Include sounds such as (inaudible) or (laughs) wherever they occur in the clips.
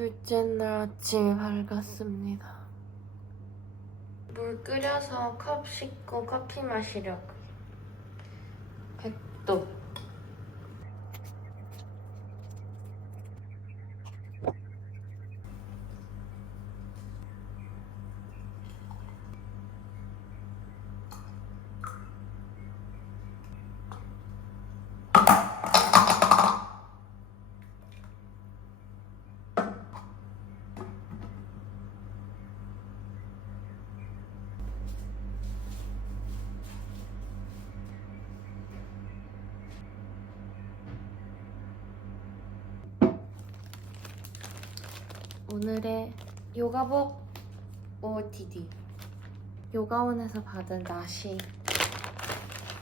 둘째 날 아침이 밝았습니다. 물 끓여서 컵 씻고 커피 마시려고. 100도. 오늘의 요가복 OOTD 요가원에서 받은 나시.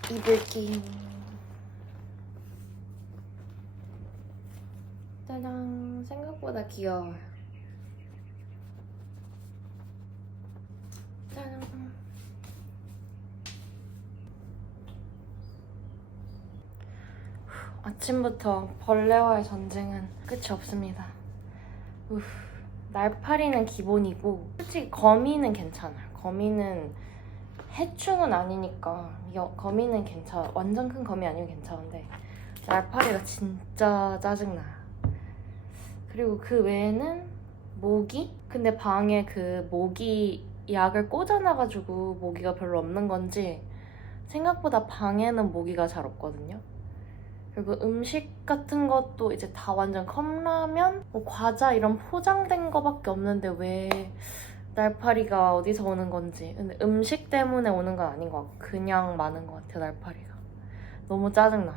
이불기 짜잔. 생각보다 귀여워요. 짜잔. 후, 아침부터 벌레와의 전쟁은 끝이 없습니다. 우, 날파리는 기본이고 솔직히 거미는 괜찮아요. 거미는 해충은 아니니까 여- 거미는 괜찮아. 완전 큰 거미 아니면 괜찮은데 날파리가 진짜 짜증나. 그리고 그 외에는 모기? 근데 방에 그 모기 약을 꽂아놔가지고 모기가 별로 없는 건지 생각보다 방에는 모기가 잘 없거든요. 그리고 음식 같은 것도 이제 다 완전 컵라면, 뭐 과자 이런 포장된 거밖에 없는데 왜 날파리가 어디서 오는 건지. 근데 음식 때문에 오는 건 아닌 것 같고 그냥 많은 것 같아요 날파리가. 너무 짜증나.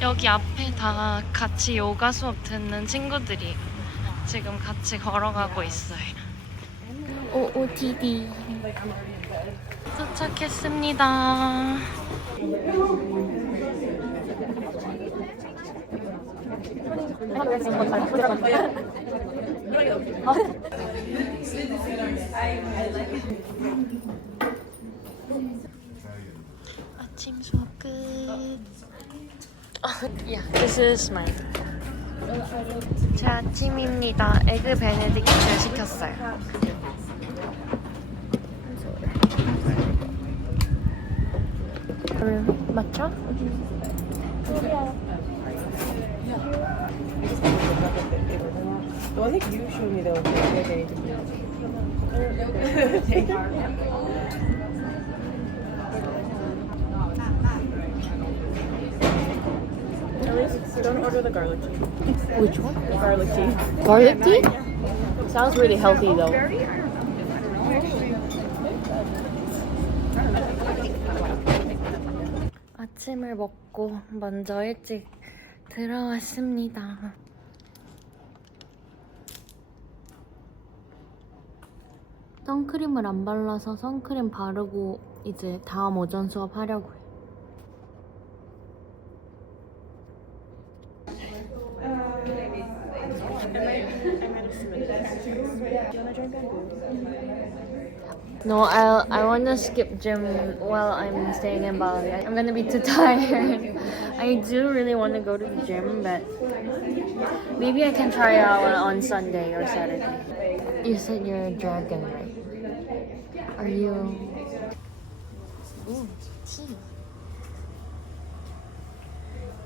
여기 앞에 다 같이 요가 수업 듣는 친구들이 지금 같이 걸어가고 있어요. OOTD. 도착했습니다. 아침 수업 끝. yeah, this is mine. 제 아침입니다. 에그 베네딕트를 시켰어요. or matcha? Yeah. The I think you showed me though, the. Don't order the garlic tea. Which one? The garlic tea. Garlic tea? Sounds really healthy though. 아침을 먹고 먼저 일찍 들어왔습니다. 선크림을 안 발라서 선크림 바르고 이제 다음 오전 수업 하려고요. No, I I want to skip gym while I'm staying in Bali. I'm gonna be too tired. (laughs) I do really want to go to the gym, but maybe I can try out on Sunday or Saturday. You said you're a dragon, right? Are you? Ooh, tea.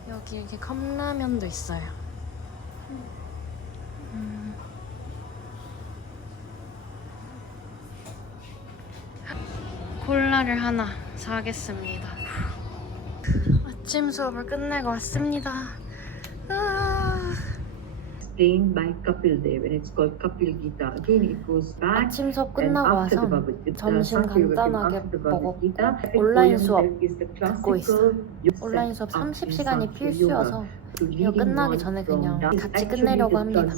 여기 이렇게 컵라면도 있어요. 음. 콜라를 하나 사겠습니다. 아침 수업을 끝내고 왔습니다. 아, explained by Kapil Dev and it's called Kapil Gita. Again, it goes back 아침 수업 끝나고 와서 점심 간단하게. 먹었고 온라인 수업 듣고 있어. 온라인 수업 set up in 30시간이 Sakya 필수여서 이거 끝나기 전에 그냥 같이 끝내려고 합니다.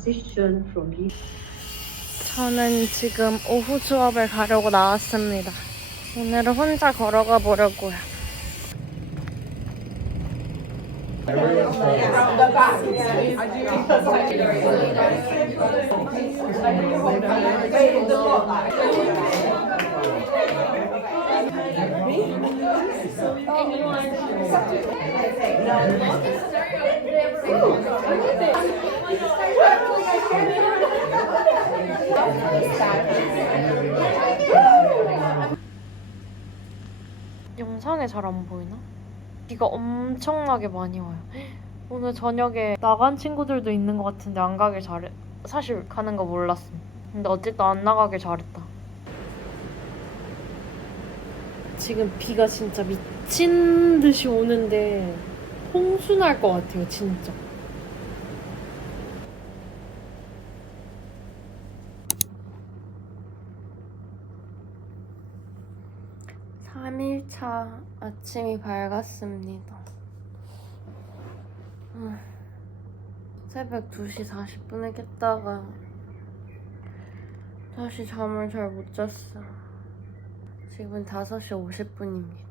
저는 지금 오후 수업을 가려고 나왔습니다. 오늘은 혼자 걸어가 보려고요. (laughs) 잘 안 보이나? 비가 엄청나게 많이 와요. (gasps) 오늘 저녁에 나간 친구들도 있는 것 같은데 안 가길 잘해. 사실 가는 거 몰랐어. 근데 어쨌든 안 나가길 잘했다. 지금 비가 진짜 미친 듯이 오는데 홍수 날 것 같아요, 진짜. 삼일차 아침이 밝았습니다. 아, 새벽 2시 40분에 깼다가 다시 잠을 잘 못 잤어. 지금 5시 50분입니다.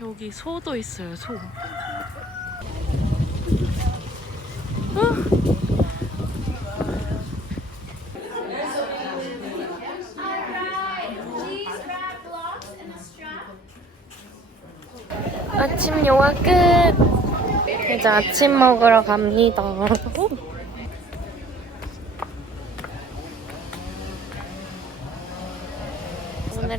여기 소도 있어요, 소. 아침 요가 끝. 이제 아침 먹으러 갑니다.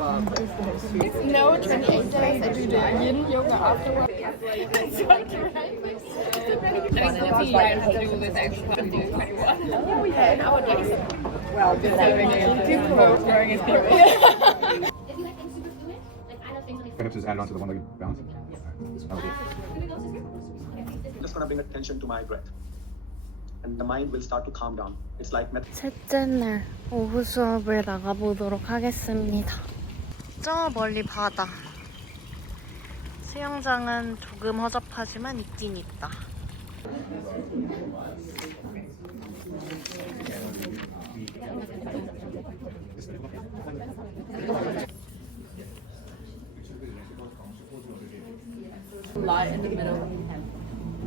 it's so I good. went there, but Perhaps just add it onto the one-legged balance? Okay. just gonna bring attention to my breath. And the mind will start to calm down. It's like 셋째 날 오후 수업을 나가보도록 하겠습니다. 저 멀리 바다. 수영장은 조금 허접하지만 있긴 있다.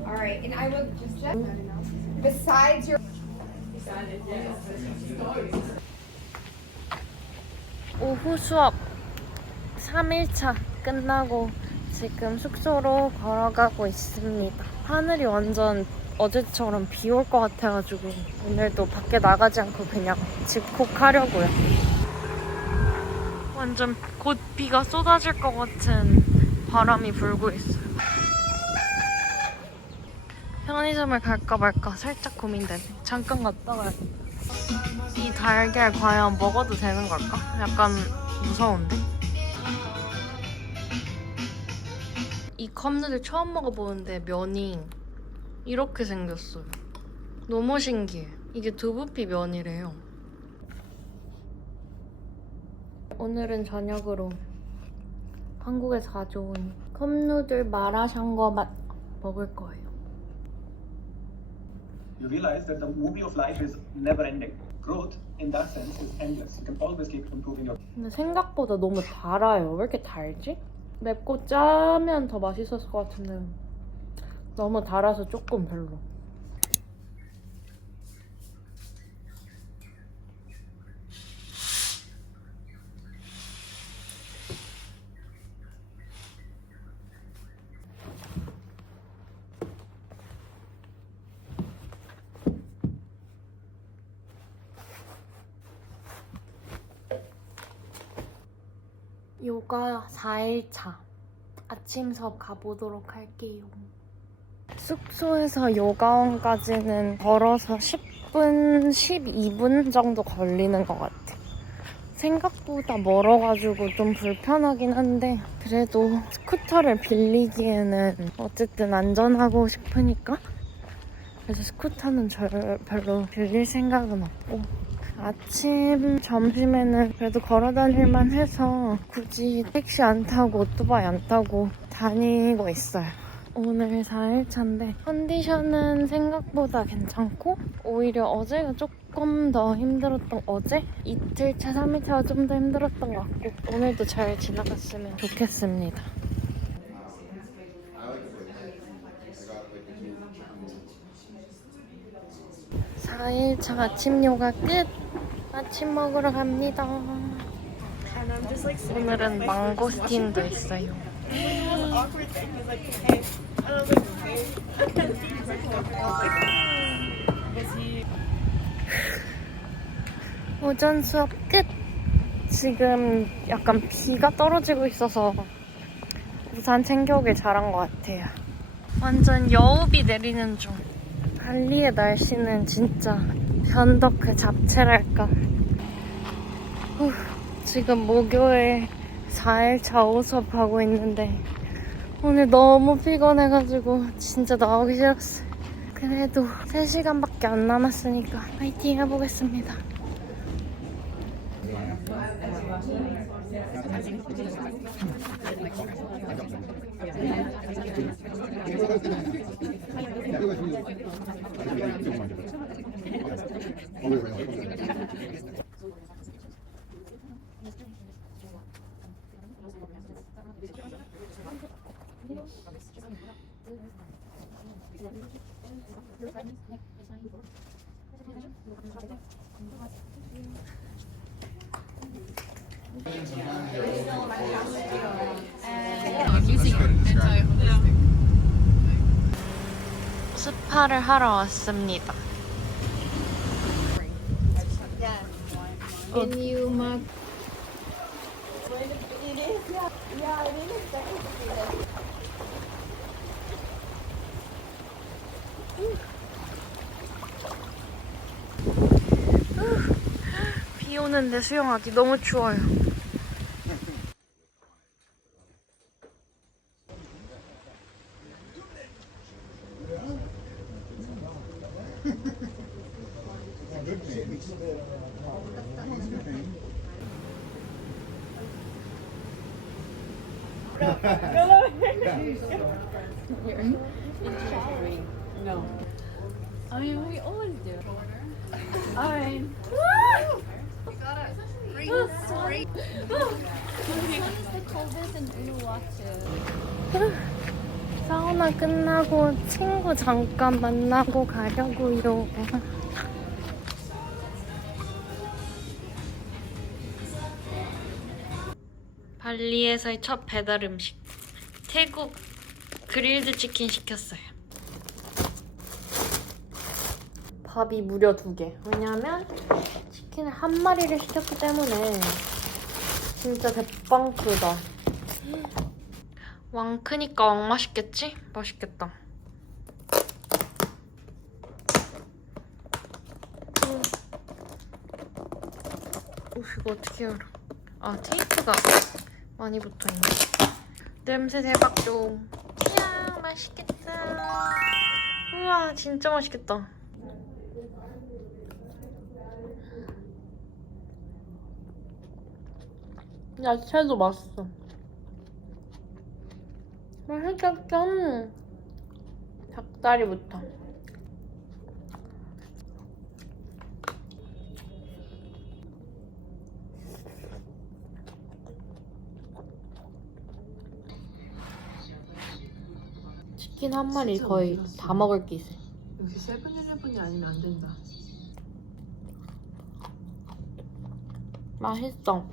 All right, and I will just check. Besides your 오후 수업 3일차 끝나고 지금 숙소로 걸어가고 있습니다. 하늘이 완전 어제처럼 비 올 것 같아가지고 오늘도 밖에 나가지 않고 그냥 집콕하려고요. 완전 곧 비가 쏟아질 것 같은 바람이 불고 있어요. 편의점을 갈까 말까 살짝 고민되네. 잠깐 갔다 가야겠다. 이 달걀 과연 먹어도 되는 걸까? 약간 무서운데? 이 컵누들 처음 먹어보는데 면이 이렇게 생겼어요. 너무 신기해. 이게 두부피 면이래요. 오늘은 저녁으로 한국에서 가져온 컵누들 마라샹궈 맛 먹을 거예요. you realize that the movie of life is never ending. Growth, in that sense, is endless. You can always keep improving your 근데 생각보다 너무 달아요. 왜 이렇게 달지? 맵고 짜면 더 맛있었을 것 같은데 너무 달아서 조금 별로. 요가 4일차 아침 수업 가보도록 할게요. 숙소에서 요가원까지는 걸어서 10분, 12분 정도 걸리는 것 같아. 생각보다 멀어가지고 좀 불편하긴 한데 그래도 스쿠터를 빌리기에는 어쨌든 안전하고 싶으니까 그래서 스쿠터는 절, 별로 빌릴 생각은 없고 아침, 점심에는 그래도 걸어 다닐만 해서 굳이 택시 안 타고 오토바이 안 타고 다니고 있어요. 오늘 4일차인데 컨디션은 생각보다 괜찮고 오히려 어제가 조금 더 힘들었던 어제? 이틀차, 3일차가 좀 더 힘들었던 것 같고 오늘도 잘 지나갔으면 좋겠습니다. 4일차 아침 요가 끝! 아침 먹으러 갑니다. 오늘은 망고스틴도 있어요. 오전 수업 끝! 지금 약간 비가 떨어지고 있어서 우산 챙겨오길 잘한 것 같아요. 완전 여우비 내리는 중. 발리의 날씨는 진짜 변덕 그 잡채랄까. 후, 지금 목요일 4일차 오후 수업하고 있는데 오늘 너무 피곤해가지고 진짜 나오기 싫었어요. 그래도 3시간밖에 안 남았으니까 파이팅 해보겠습니다. (laughs) 스파를 하러 왔습니다. 비 오는데 수영하기 너무 추워요. 사우나 끝나고 친구 잠깐 만나고 가려고요. 발리에서의 첫 배달 음식. 태국 그릴드 치킨 시켰어요. 밥이 무려 두 개. 왜냐면 치킨을 한 마리를 시켰기 때문에 진짜 대빵 크다. 왕 크니까 왕 맛있겠지? 맛있겠다. 음. 오, 이거 어떻게 알아? 아, 테이프가 많이 붙어있네. 냄새 대박 좀. 맛있겠다. 우와, 진짜 맛있겠다. 야채도 맛있어. 맛있겠다. 닭다리부터. 치킨 한 마리 거의 다 먹을 기세. 역시 세븐일레븐이 아니면 안 된다. 맛있어.